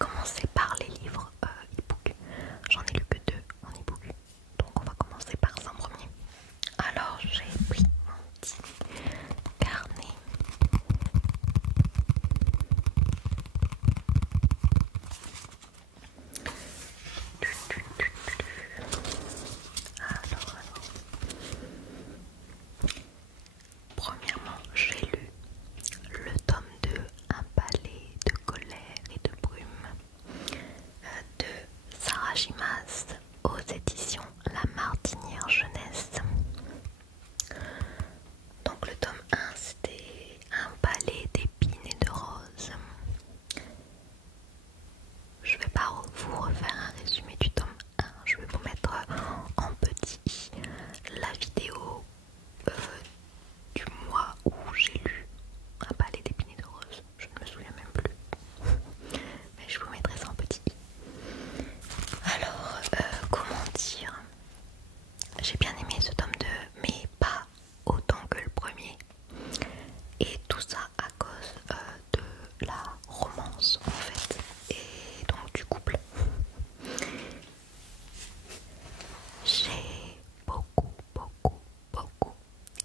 commencer par les livres e-book. J'en ai lu que 2 en e-book, donc on va commencer par ça en premier. Alors j'ai pris mon petit carnet. Premièrement, j'ai lu le tome 2, Un palais de colère et de brume de Sarah Gimas aux éditions La Martinière Jeunesse. Donc le tome 1 c'était Un palais d'épines et de roses. Je vais pas vous refaire un résumé du tome 1, je vais vous mettre en petit la vidéo du mois où j'ai lu Un palais d'épines et de roses. Je ne me souviens même plus, mais je vous mettrai ça en petit. Alors, comment dire, j'ai bien aimé ce tome 2, mais pas autant que le premier. Et tout ça à cause de la romance en fait, et donc du couple. J'ai beaucoup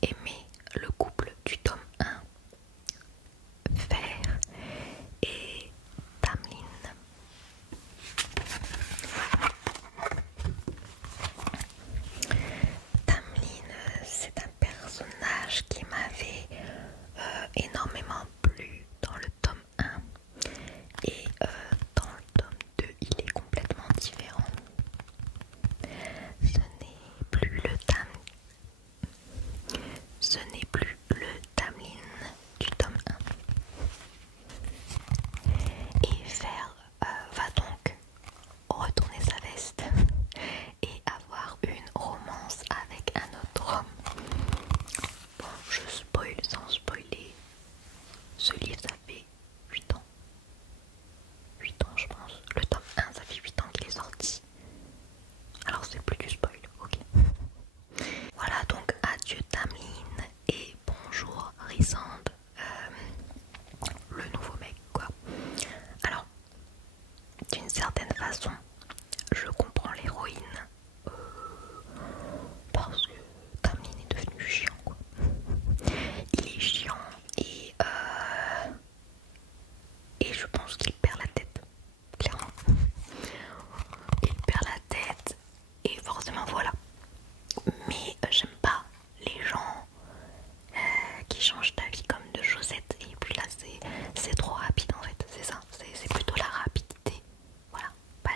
aimé le couple du tome 1, Fer et Tamlin. Tamlin, c'est un personnage qui m'avait énormément plu dans le tome 1 et dans le tome 2 il est complètement différent. Ce n'est plus le Tamlin du tome 1. Et Fer va donc retourner sa veste et avoir une romance avec un autre homme. Bon, je spoil sans spoiler. Ce livre, ça fait 8 ans. 8 ans, je pense. Le tome 1, ça fait 8 ans qu'il est sorti. Alors, c'est plus du spoil, ok. Voilà, donc adieu Tamlin et bonjour Rhysand, le nouveau mec, quoi. Alors, d'une certaine façon, je comprends l'héroïne parce que Tamlin est devenu chiant, quoi. Il est chiant et je pense qu'il perd la tête, clairement. Il perd la tête et forcément voilà. Mais j'aime pas les gens qui changent d'avis comme de chaussettes. Et puis là c'est trop rapide en fait, c'est ça. C'est plutôt la rapidité. Voilà, pas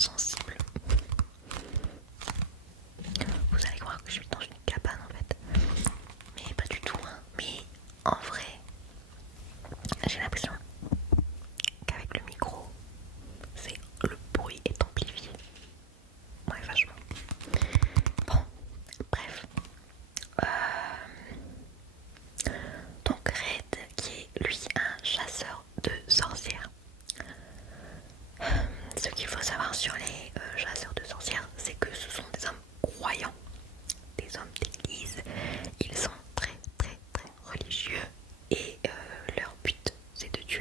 sensible. Vous allez croire que je suis dans une cabane en fait, mais pas du tout, hein. Mais en vrai, j'ai l'impression qu'avec le micro, le bruit est amplifié. Ouais, vachement. Bon, bref. Donc Red, qui est lui un chasseur de sorcières. Ce qu'il faut savoir sur les chasseurs de sorcières, c'est que ce sont des hommes croyants, des hommes d'église. Ils sont très très très religieux et leur but c'est de tuer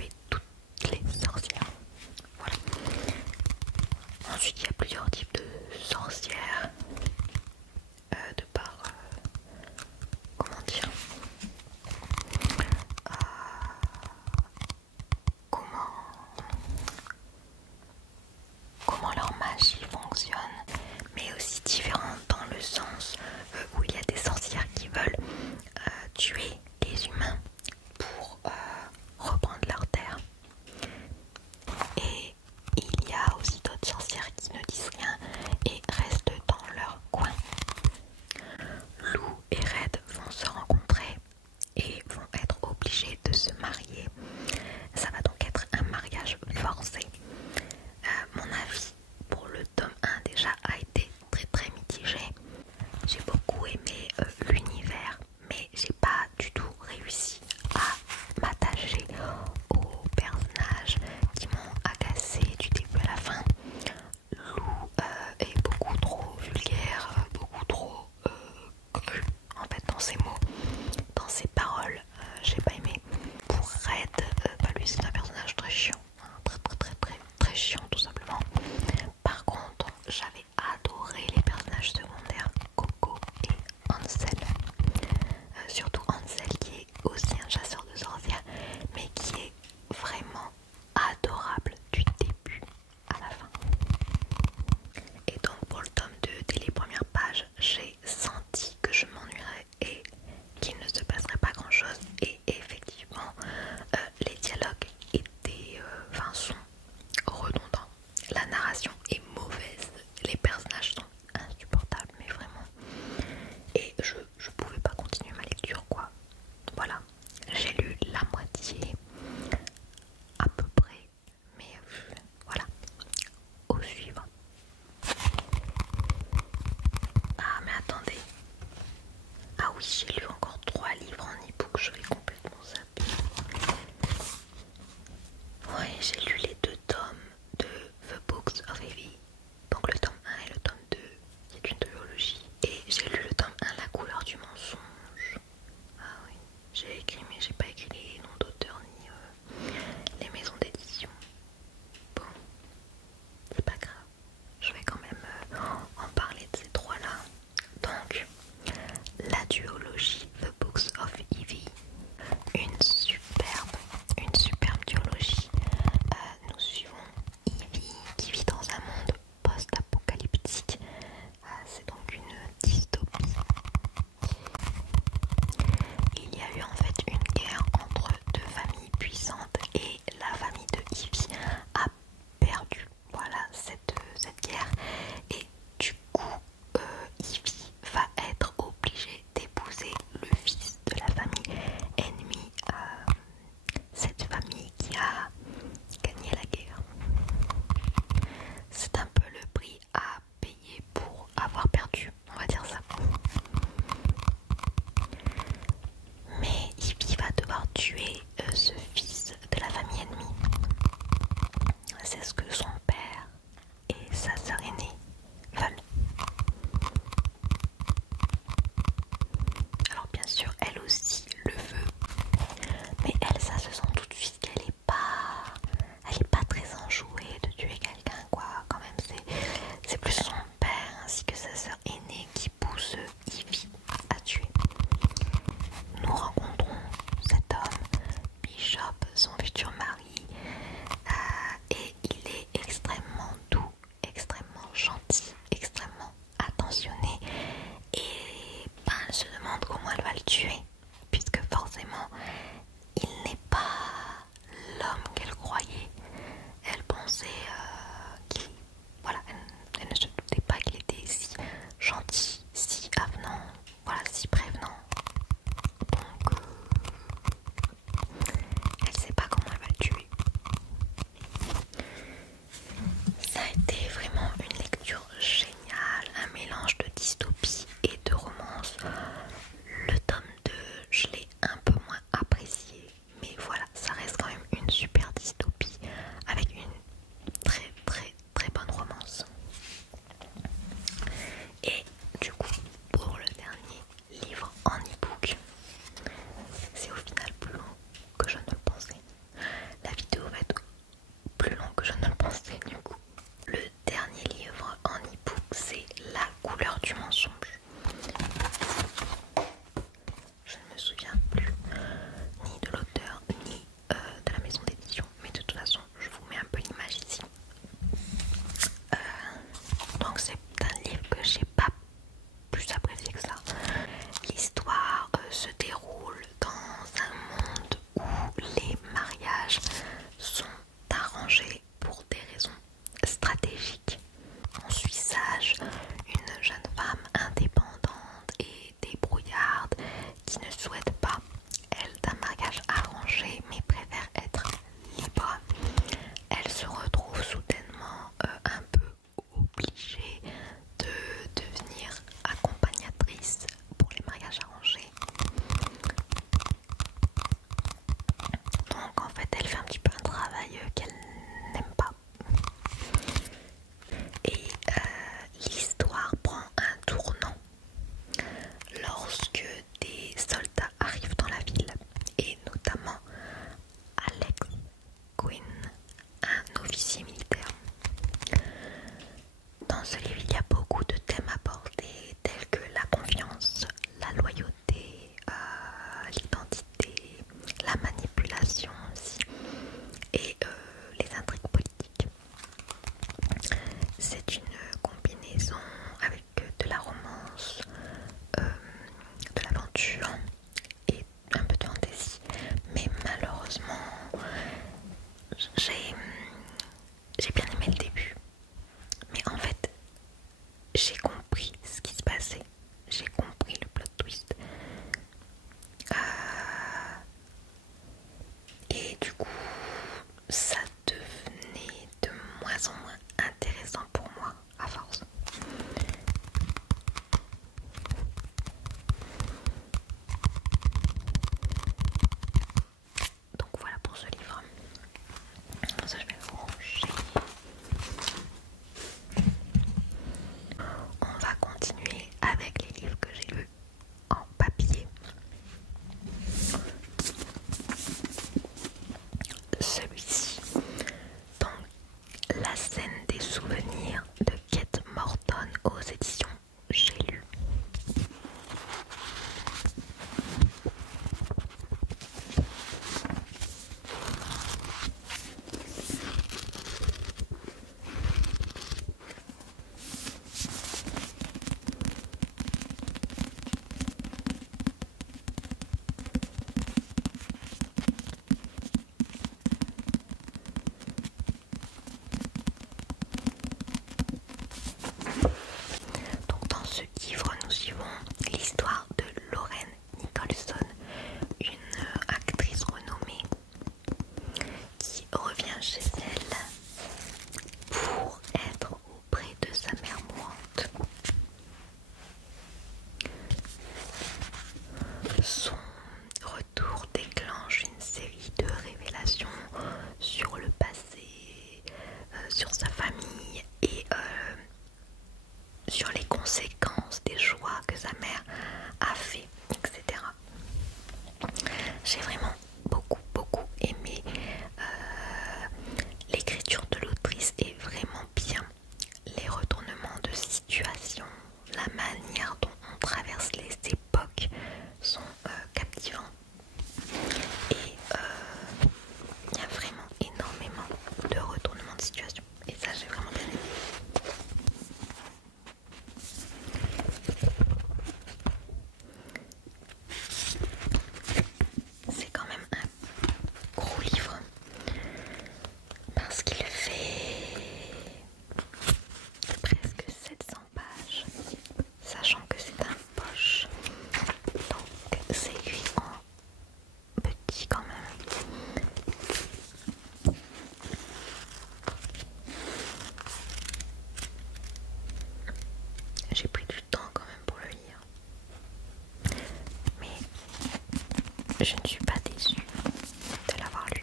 je ne suis pas déçue de l'avoir lu.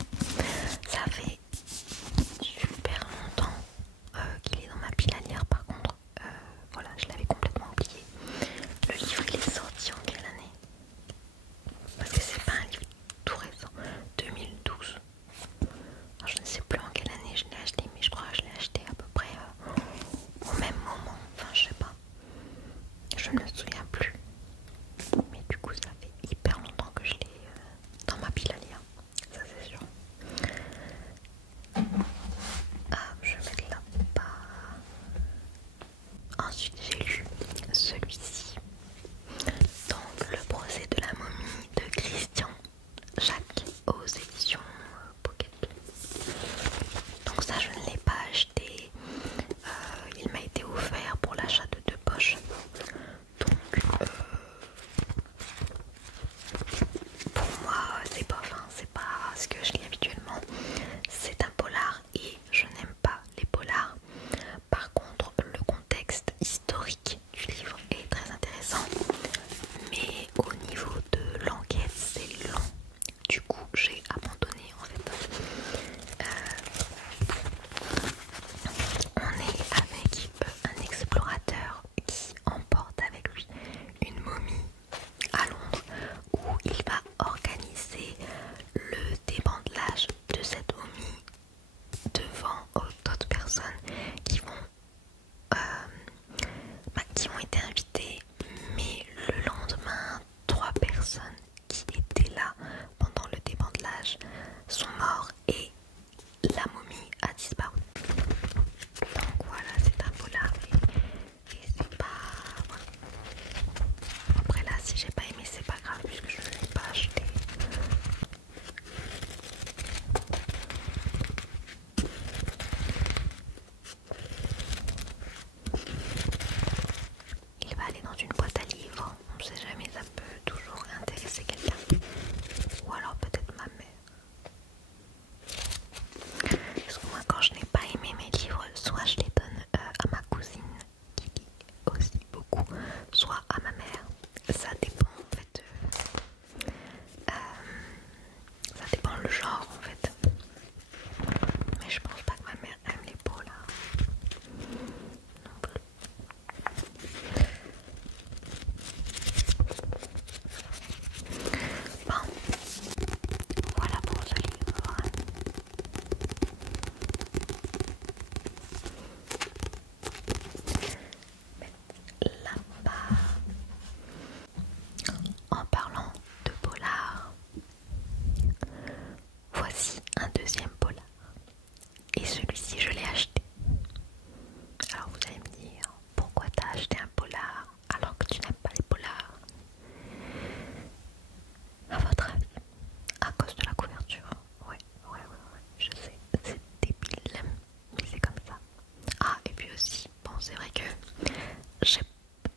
Ça fait super longtemps qu'il est dans ma pile à lire par contre. Voilà, je l'avais complètement oublié. Le livre il est sorti en quelle année? Parce que c'est pas un livre tout récent. 2012. Alors, je ne sais plus en quelle année je l'ai acheté, mais je crois que je l'ai acheté à peu près au même moment. Enfin, je sais pas. Je ne me souviens plus. Mais du coup, ça fait hyper longtemps que je l'ai dans ma pile à lire. Ça, c'est sûr. Ah, je vais mettre là-bas. Ensuite, j'ai lu celui-ci. Donc, Le procès de la momie de Christian Jacques aux éditions Pocket. Donc ça, je ne l'ai pas acheté. Il m'a été offert pour l'achat de 2 poches. Donc, pour moi, c'est pas, enfin, c'est pas ce que je lis habituellement. C'est un polar et je n'aime pas les polars. Par contre, le contexte historique du livre est très intéressant. Mais au niveau de l'enquête, c'est long. Du coup, j'ai abandonné en fait. On est avec un explorateur qui emporte avec lui une momie à Londres où il va organiser le démantelage de cette momie devant d'autres personnes qui ont été invitées, mais le lendemain 3 personnes qui étaient là pendant le démantelage sont morts et la momie a disparu. Donc voilà, c'est un polar et c'est pas... Voilà. Après là, si j'ai pas aimé, c'est pas grave puisque je ne l'ai pas acheté. Il va aller dans une boîte à livres, on ne sait jamais, ça peut toujours intéresser quelqu'un. Ou alors peut-être ma mère. Parce que moi quand je n'ai pas aimé mes livres, soit je les donne à ma cousine qui lit aussi beaucoup, soit à ma mère. Ça dépend en fait. Ça dépend le genre en fait. Mais je pense pas que ma mère aime les polars non plus. Bon, voilà pour ce livre. Là-bas, en parlant de polar, voici un deuxième polar. Et celui-ci, je l'ai acheté. Alors vous allez me dire, pourquoi t'as acheté un polar alors que tu n'aimes pas les polars? À votre avis? À cause de la couverture? Ouais, je sais, c'est débile, mais c'est comme ça. Ah, et puis aussi, bon, c'est vrai que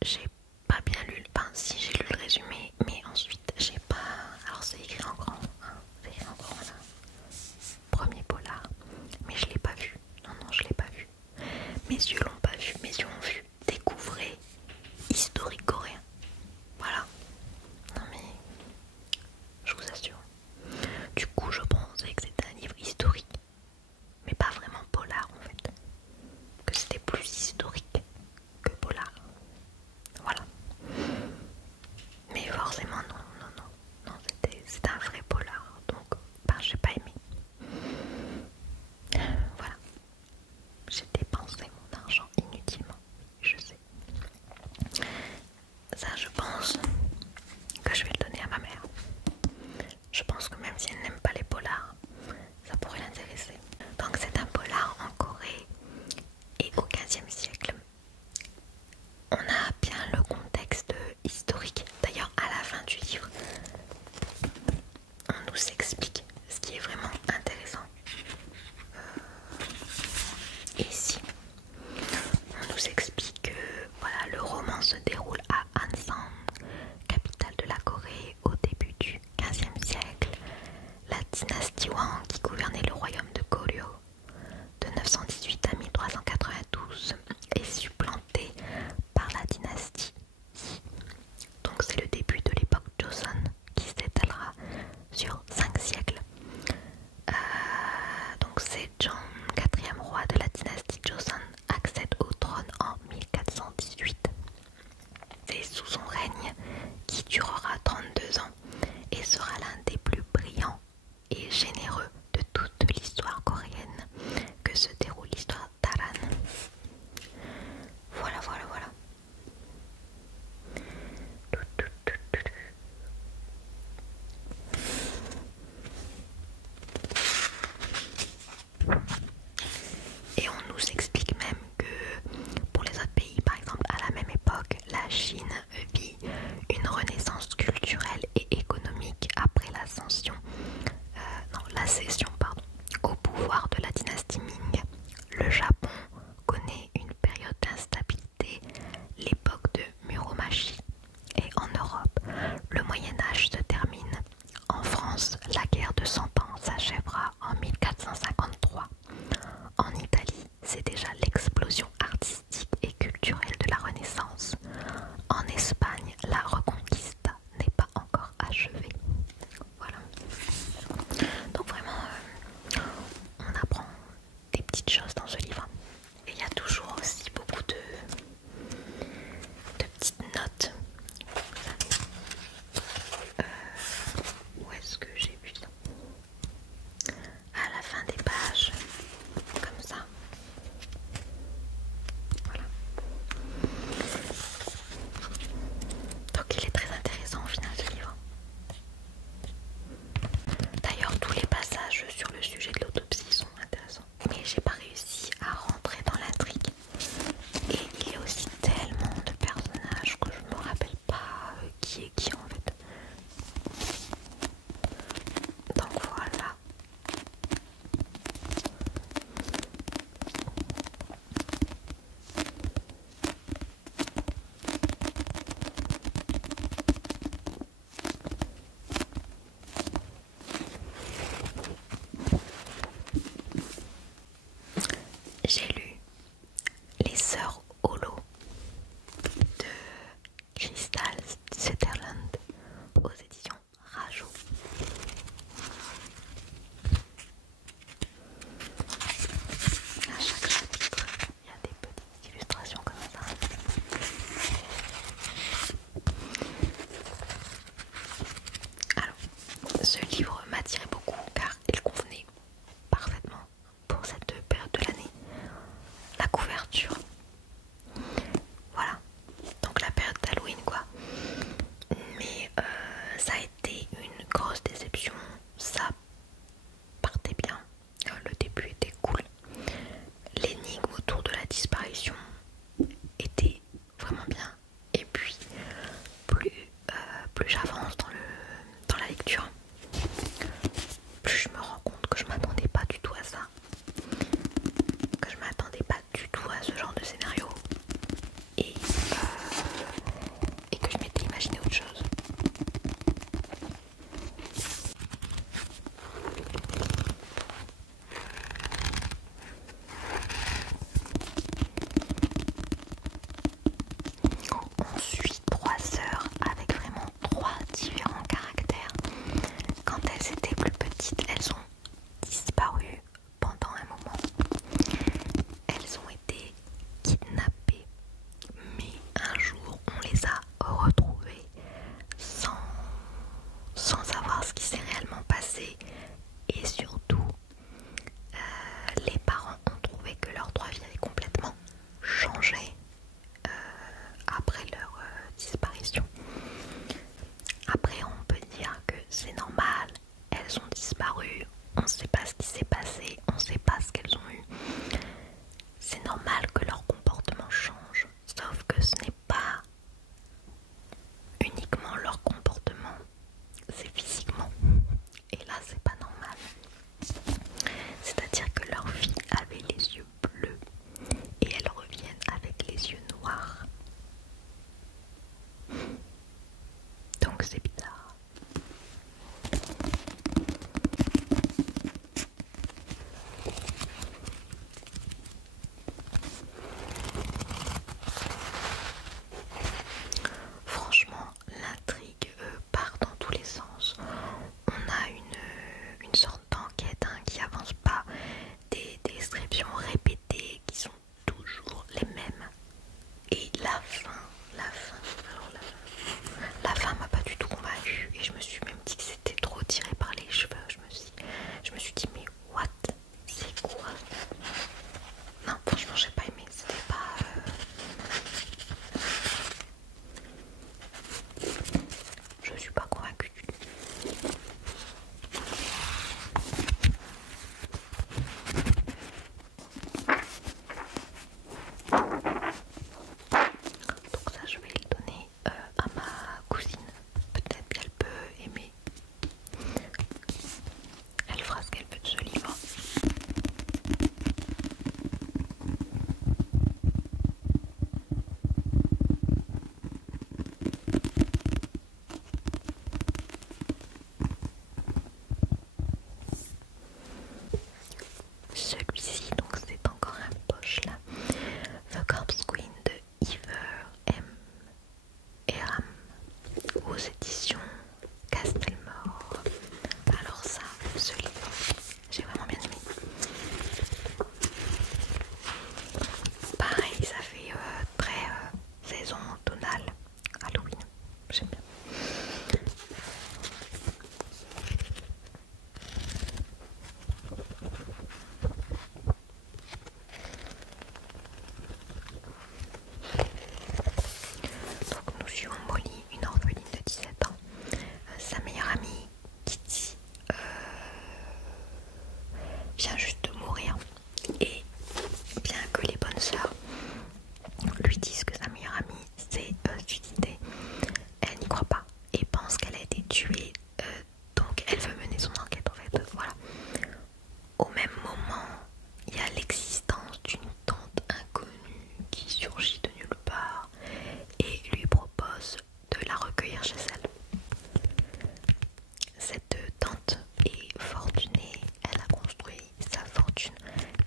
j'ai pas bien lu, enfin si j'ai lu le résumé, mais ensuite j'ai pas, alors c'est écrit en grand, hein, c'est écrit en grand là, premier polar, mais je l'ai pas vu, non, je l'ai pas vu, mes yeux l'ont pas vu, mes yeux ont vu, découvrez historique coréen, voilà, non mais, je vous assure, du coup je pensais que c'était un livre historique, mais pas vraiment polar en fait, que c'était plus historique que polar. Voilà. Mais forcément non, c'était un vrai polar, donc j'ai pas aimé. Voilà. J'ai dépensé mon argent inutilement, je sais. Ça je pense que je vais le donner à ma mère. Je pense que même si elle n'aime pas les polars, ça pourrait l'intéresser. Donc c'est un polar en Corée et au XVe siècle. On a bien le contexte historique. D'ailleurs, à la fin du livre, on nous explique ce qui est vraiment intéressant. Ici, on nous explique que voilà, le roman se déroule à Ansan, capitale de la Corée, au début du XVe siècle. La dynastie Wang, qui gouvernait le royaume de Goryeo de 918 à 1392, est supplantée par la dynastie Yi. Donc c'est le début de l'époque Joseon qui s'étalera Donc Sejong, quatrième roi de la dynastie Joseon, accède au trône en 1418. C'est sous son règne, qui durera 32 ans, et sera l'un des plus brillants et généreux de toute l'histoire coréenne que se déroule l'histoire d'Aran. Voilà. Et on nous explique même que pour les autres pays, par exemple à la même époque, la Chine vit une renaissance culturelle et économique après l'ascension, l'accession au pouvoir de la dynastie Ming. Le Japon connaît une période d'instabilité, l'époque de Muromachi. Et en Europe, le Moyen-Âge se termine. En France, la guerre de 100 ans s'achèvera en 1453. En Italie, c'est déjà l'explosion artistique et culturelle de la Renaissance. En Espagne, la Reconquista n'est pas encore achevée. Voilà. Donc vraiment, on apprend des petites choses dans ce livre. Et il y a toujours aussi beaucoup de petites notes. Vous savez, où est-ce que j'ai vu ça? À la fin des pages, comme ça. Voilà. Donc il est très intéressant au final ce livre. D'ailleurs tous les passages sur le sujet de l'autopsie sont intéressants. Mais j'ai pas réussi à rentrer dans l'intrigue. Et il y a aussi tellement de personnages que je me rappelle pas qui est qui en fait. Donc voilà. J'ai lu Les Sœurs Holo de Crystal Sutherland aux éditions Rajo. À chaque chapitre, il y a des petites illustrations comme ça. Alors, ce livre m'attirait beaucoup car il convenait parfaitement pour cette période de l'année. La couverture, voilà, donc la période d'Halloween quoi. Mais ça a été une grosse déception. Ça partait bien, le début était cool, l'énigme autour de la disparition était vraiment bien. Et puis plus j'avance dans la lecture, plus je me rends compte que je m'attendais pas du tout à ça, que je m'attendais pas du tout à ce genre de scénario et que je m'étais imaginé autre chose. On suit trois sœurs avec vraiment trois différents caractères. Quand elles étaient plus petites, elles ont disparu pendant un moment. Elles ont été kidnappées, mais un jour on les a retrouvées sans savoir ce qui s'est réellement passé. Et surtout, les parents ont trouvé que leurs trois vies avaient complètement changé après leur disparition. Après on peut dire que c'est normal, elles ont disparu, on ne sait pas ce qui s'est passé, on ne sait pas ce qu'elles ont eu. C'est normal que leur comportement change, sauf que ce n'est pas uniquement leur comportement, c'est physiquement. Et là c'est pas normal. C'est-à-dire que leurs filles avaient les yeux bleus et elles reviennent avec les yeux noirs. Donc c'est bizarre. vient juste de mourir. Et bien que les bonnes sœurs lui disent que sa meilleure amie s'est suicidée, elle n'y croit pas et pense qu'elle a été tuée. Donc elle veut mener son enquête en fait. Voilà. Au même moment, il y a l'existence d'une tante inconnue qui surgit de nulle part et lui propose de la recueillir chez elle. Cette tante est fortunée, elle a construit sa fortune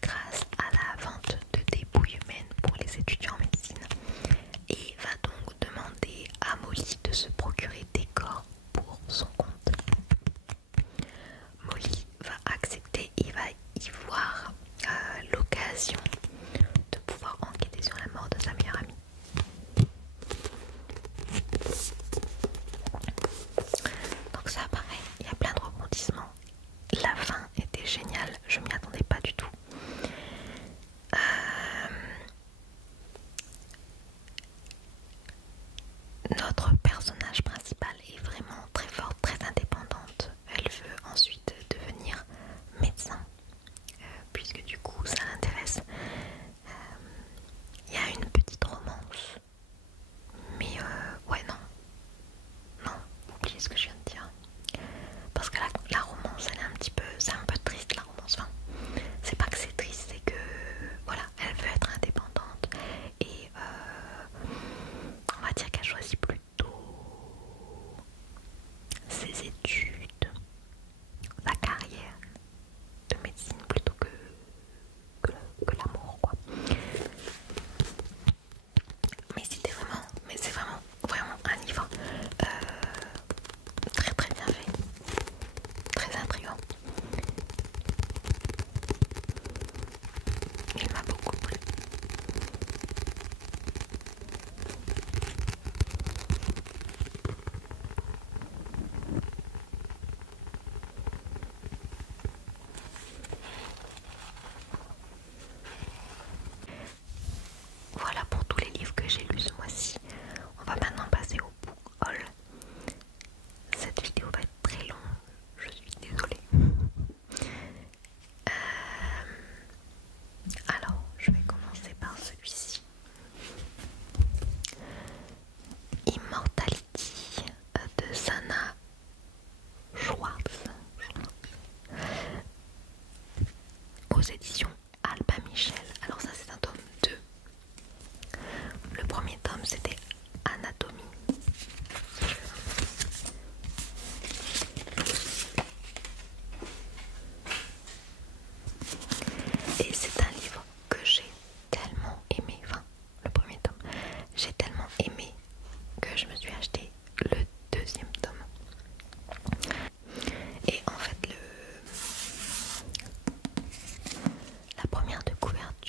grâce à la vente de dépouilles humaines pour les étudiants en médecine et va donc demander à Molly de se procurer des corps pour son compte. Molly va accepter et va y voir l'occasion de pouvoir enquêter sur la mort de sa meilleure amie. Donc ça pareil, il y a plein de rebondissements. La fin était géniale, je m'y attendais pas du tout. Notre personnage principal est vraiment très forte, très indépendante. Elle veut ensuite devenir médecin, puisque du coup ça l'intéresse. Il y a une petite romance, mais ouais non, oubliez ce que je viens de dire. Parce que la romance elle est un petit peu, c'est un peu triste la romance. Enfin, c'est pas que c'est triste, c'est que voilà, elle veut être indépendante et on va dire qu'elle choisit plutôt ses études, sa carrière de médecine plutôt que l'amour quoi. Mais c'est vraiment un livre très très bien fait, très intriguant. Il m'a beaucoup plu. Voilà pour tous les livres que j'ai lus ce mois-ci. On va maintenant passer au book haul. Cette vidéo va être très longue, je suis désolée. Alors, je vais commencer par celui-ci. Immortality de Sana Schwartz. Aux éditions Albin Michel. Alors ça c'est un tome 2. Le premier tome c'était Anatomie. Et c'est un livre que j'ai tellement aimé. Enfin, le premier tome, j'ai tellement aimé que je me suis acheté le deuxième tome. Et en fait, la première de couverture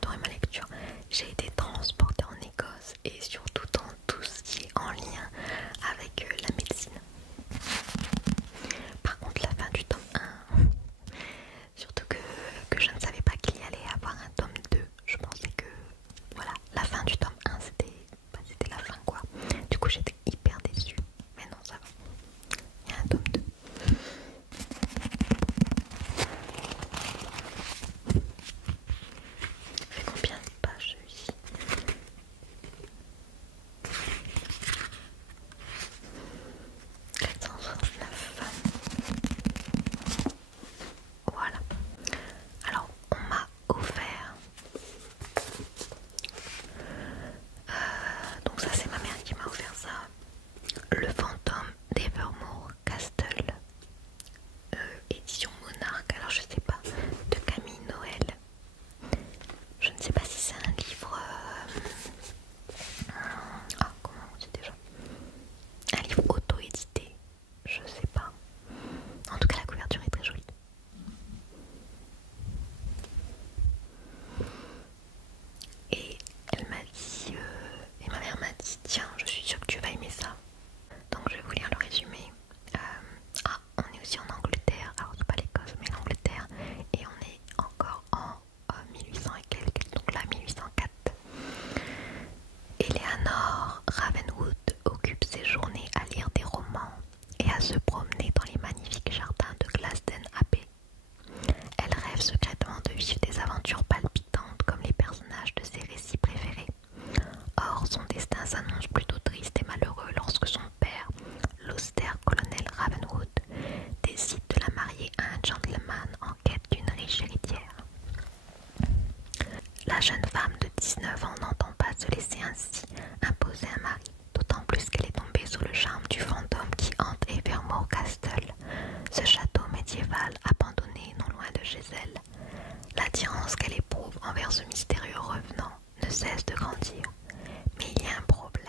adoré ma lecture. J'ai été transportée en Écosse et surtout dans tout ce qui est en lien avec la médecine. Par contre, la fin du tome 1, surtout que je ne savais pas qu'il y allait avoir un tome 2. Je pensais que voilà, la fin du tome 1 c'était la fin quoi. Du coup j'étais hyper déçue. Mais non, ça va. Il y a un tome 2. Il fait combien de pages celui-ci? 469. Voilà. Alors on m'a offert donc ça c'est ma mère qui m'a offert ça, le fantôme d'Evermore Castle, édition Monarque. Alors je sais pas, de Camille Noël. Je ne sais pas si c'est un livre comment on dit déjà, un livre auto-édité, je sais pas. En tout cas la couverture est très jolie. Et elle m'a dit, et ma mère m'a dit, tiens, je suis sûre que tu vas aimer ça. Donc je vais vous lire le résumé. On est aussi en Angleterre, alors c'est pas l'Écosse mais l'Angleterre, et on est encore en 1800 et quelques, donc là 1804. Eleanor Ravenwood occupe ses journées à lire des romans et à se promener dans les magnifiques jardins de Glasden Abbey. Elle rêve secrètement de vivre des aventures palpitantes comme les personnages de ses récits préférés. Or, son destin s'annonce plutôt triste et malheureux lorsque son père, l'austère colonel Ravenwood, décide de la marier à un gentleman en quête d'une riche héritière. La jeune femme de 19 ans n'entend pas se laisser ainsi imposer un mari, d'autant plus qu'elle est tombée sous le charme du fantôme qui hante Evermore Castle, ce château médiéval abandonné non loin de chez elle. L'attirance qu'elle éprouve envers ce mystérieux revenant ne cesse de grandir. Mais il y a un problème.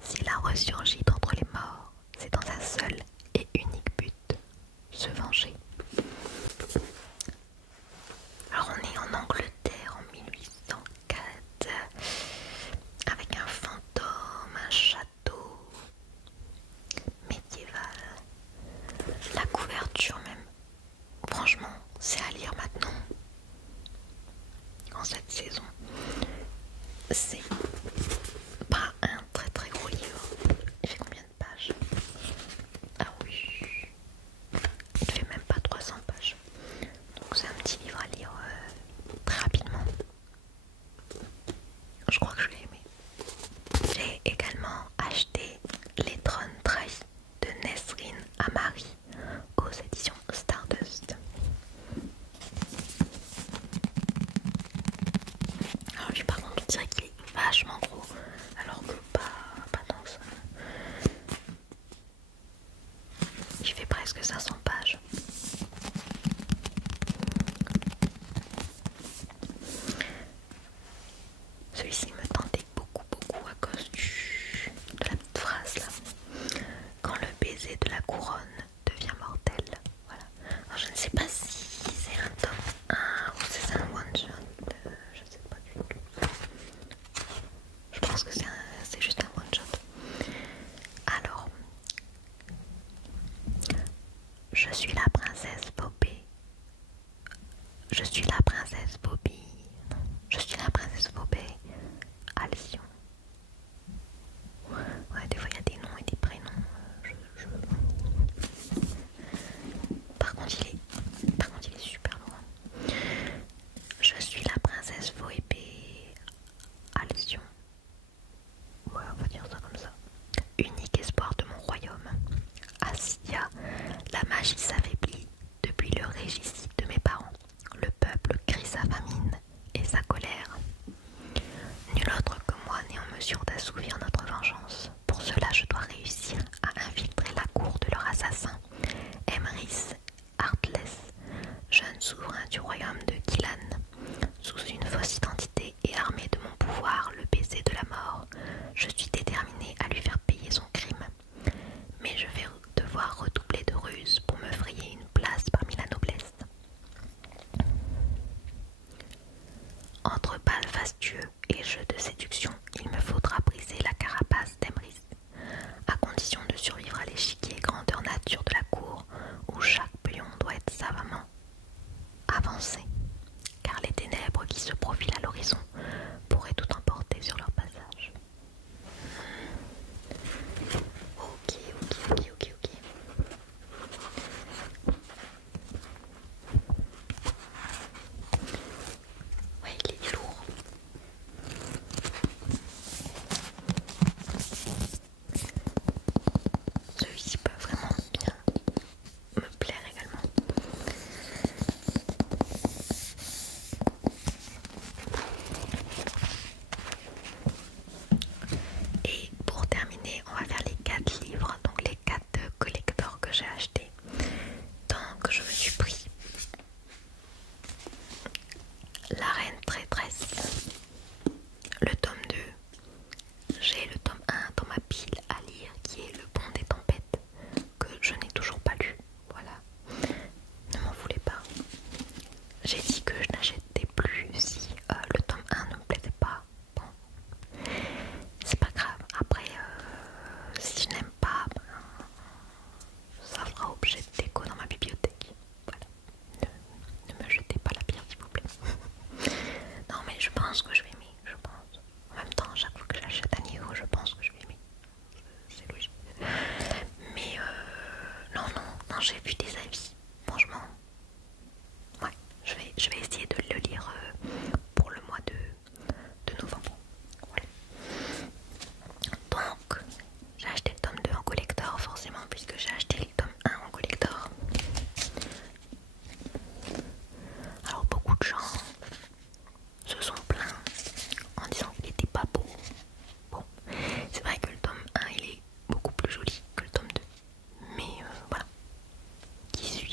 S'il a ressurgi d'entre les morts, c'est dans un seul et unique but, se venger. Alors on est en Angleterre en 1804, avec un fantôme, un château médiéval. La couverture même, franchement, c'est à lire maintenant, en cette saison. C'est pas un très très gros livre. Il fait combien de pages? Ah oui, il fait même pas 300 pages. Donc c'est un petit livre à lire très rapidement. Je crois que je l'ai aimé. J'ai également acheté Les Trônes Trahis de Nesrine Amari aux éditions Stardust. Alors lui par contre on dirait qu'il est vachement gros, alors que pas tant que ça. Il fait presque 500 pages. Celui-ci me tentait beaucoup à cause de la petite phrase là. Quand le baiser de la couronne devient mortel. Voilà. Alors je ne sais pas si c'est un tome 1 ou si c'est un one shot. Je ne sais pas du tout. Je pense que c'est juste un one shot. Alors, je suis la princesse Bobby. Je suis la princesse Bobby. Je suis la princesse Bobby. Alcyon. Ouais, des fois il y a des noms et des prénoms. Par contre, il est super loin. Je suis la princesse Phoebe Alcyon. Ouais, on va dire ça comme ça. Unique espoir de mon royaume. Assia, la magie s'affaiblit depuis le régicide de mes parents. Le peuple crie sa famine et sa colère. Nul autre que moi n'est en mesure d'assouvir notre vengeance. Pour cela, je dois réussir à infiltrer la cour de leur assassin, Emrys Heartless, jeune souverain du royaume de Killan. Sous une fausse identité et armé de mon pouvoir, le baiser de la mort, je suis déterminée à lui faire payer son crime. Mais je vais devoir redoubler de ruses pour me frayer une place parmi la noblesse. Entre jeu de séduction, il me faudra briser la carapace d'Emrys, à condition de survivre à l'échiquier grandeur nature de la cour, où chaque pion doit être savamment avancé, car les ténèbres qui se profilent à l'horizon pourraient tout emporter sur leur passage. Ok. Ouais, il est lourd. Celui-ci peut vraiment bien me plaire également. Et pour terminer, on va faire les 4 livres, donc les 4 collectors que j'ai achetés. Donc je me suis pris La Reine Traîtresse, le tome 2. J'ai le tome 1 dans ma pile à lire qui est Le Pont des Tempêtes, que je n'ai toujours pas lu. Voilà, ne m'en voulez pas. J'ai dit que je n'achèterais plus si le tome 1 ne me plaisait pas. Bon, c'est pas grave. Après, si je n'aime pas, ben, ça fera objet de déco dans ma bibliothèque. Voilà, ne me jetez pas la pierre s'il vous plaît. Non mais je pense que je vais aimer, je pense. En même temps, chaque fois que j'achète un niveau, je pense que je vais aimer. C'est logique. Mais non, j'ai vu des avis. Franchement, ouais, je vais essayer de le lire pour le mois de novembre. Voilà. Donc, j'ai acheté le tome 2 en collector, forcément, puisque j'ai acheté le tome 1 en collector. Alors, beaucoup de gens se sont plaints en disant qu'il n'était pas beau. Bon, c'est vrai que le tome 1 il est beaucoup plus joli que le tome 2. Mais voilà, qui suis-je?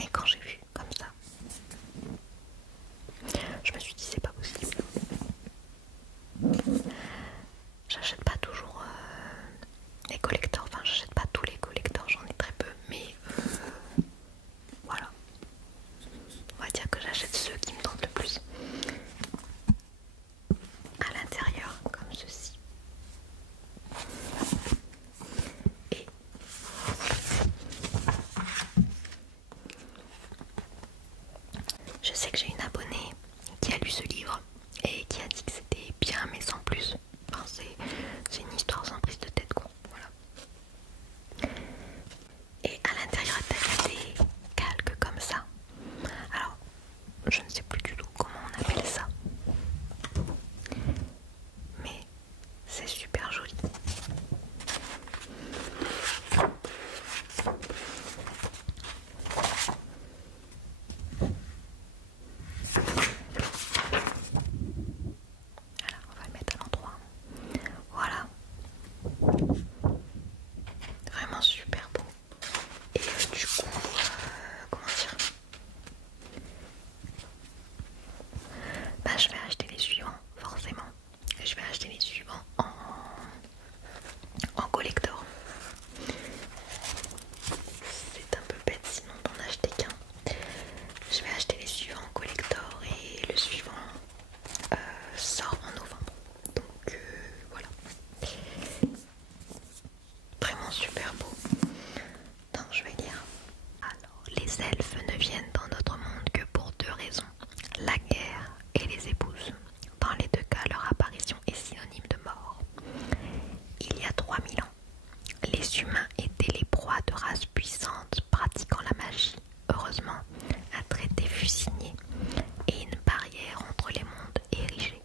Mais quand j'ai vu comme ça, je me suis dit c'est pas possible. J'achète pas toujours les collecteurs, enfin j'achète pas tous les collecteurs, j'en ai très peu, mais voilà. On va dire que j'achète ceux qui me tentent le plus. À l'intérieur, comme ceci. Et je sais que j'ai une abonnée qui a lu ce livre et qui a dit que c'était bien mais sans plus. Enfin, c'est une histoire sans prise de tête quoi. Voilà. Et à l'intérieur il y a des calques comme ça. Alors je ne sais plus du tout comment on appelle ça. Mais c'est super joli. Voilà, on va le mettre à l'endroit. Voilà. Vraiment super beau. Et du coup, comment dire, bah, je vais acheter les suivants, forcément. Je vais acheter les suivants en collector. C'est un peu bête sinon d'en acheter qu'un. Je vais acheter les suivants en collector et le suivant sort en novembre. Donc voilà. Vraiment super beau. Donc je vais lire. Alors, les elfes ne viennent dans notre monde que pour deux raisons. La guerre et les épouses. Dans les deux cas, leur apparition est synonyme de mort. Il y a 3000 ans, les humains étaient les proies de races puissantes pratiquant la magie. Heureusement, un traité fut signé et une barrière entre les mondes érigée.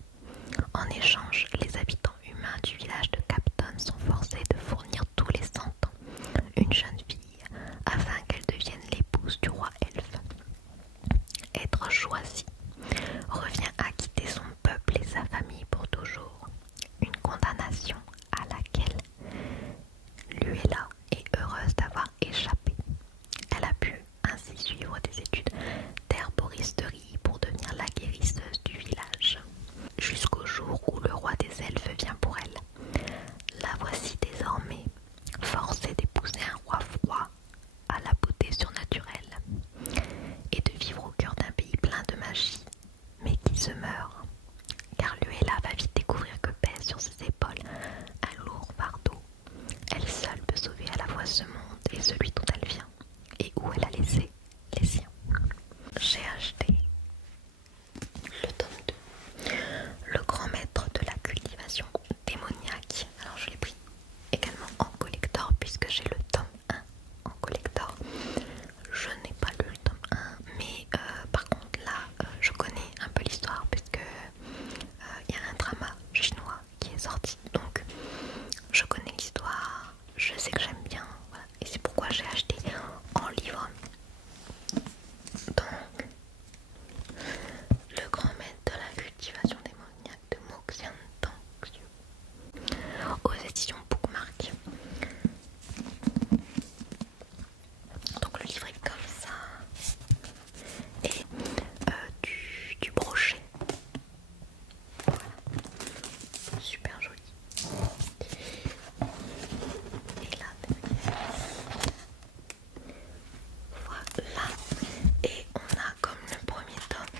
En échange, les habitants humains du village de Capton sont forcés de fournir tous les 100 ans une jeune fille afin qu'elle devienne l'épouse du roi elfe. Être choisi revient à quitter son peuple et sa famille pour toujours. Une condamnation à laquelle Luella est heureuse d'avoir échappé. Elle a pu ainsi suivre des études d'herboristerie pour devenir la guérisseuse du village. Jusqu'au jour où le roi des elfes vient pour elle. La voici désormais forcée d'épouser un roi froid à la beauté surnaturelle et de vivre au cœur d'un pays plein de magie, mais qui se meurt. Car Luella va vite découvrir que pèse sur ses épaules un lourd fardeau. Elle seule peut sauver à la fois ce monde et celui dont elle vient, et où elle a laissé les siens. J'ai acheté le tome 2, le grand maître de la cultivation démoniaque. Alors je l'ai pris également en collector puisque j'ai le tome 1 en collector. Je n'ai pas lu le tome 1, mais par contre là je connais un peu l'histoire puisque il y a un drama chinois qui est sorti, donc je connais l'histoire, je sais que j'aime bien, voilà. Et c'est pourquoi j'ai acheté en livre. Donc le grand maître de la cultivation démoniaque de Moxian Tangxiu aux éditions Bookmark. Donc le livre est comme ça et du brochet. Voilà. Super joli. Et là derrière, voilà. Et on a comme le premier tome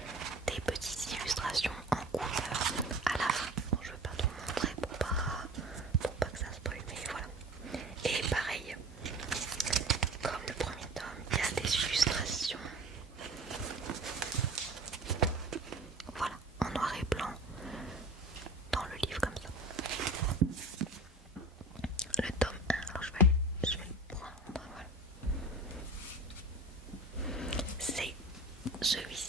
des petites illustrations en couleur à la fin. Bon, je ne veux pas tout montrer pour pas que ça spoil, mais voilà. Et pareil, comme le premier tome, il y a des illustrations. Voilà, en noir et blanc dans le livre comme ça. Le tome 1, alors je vais le prendre, voilà. C'est celui-ci.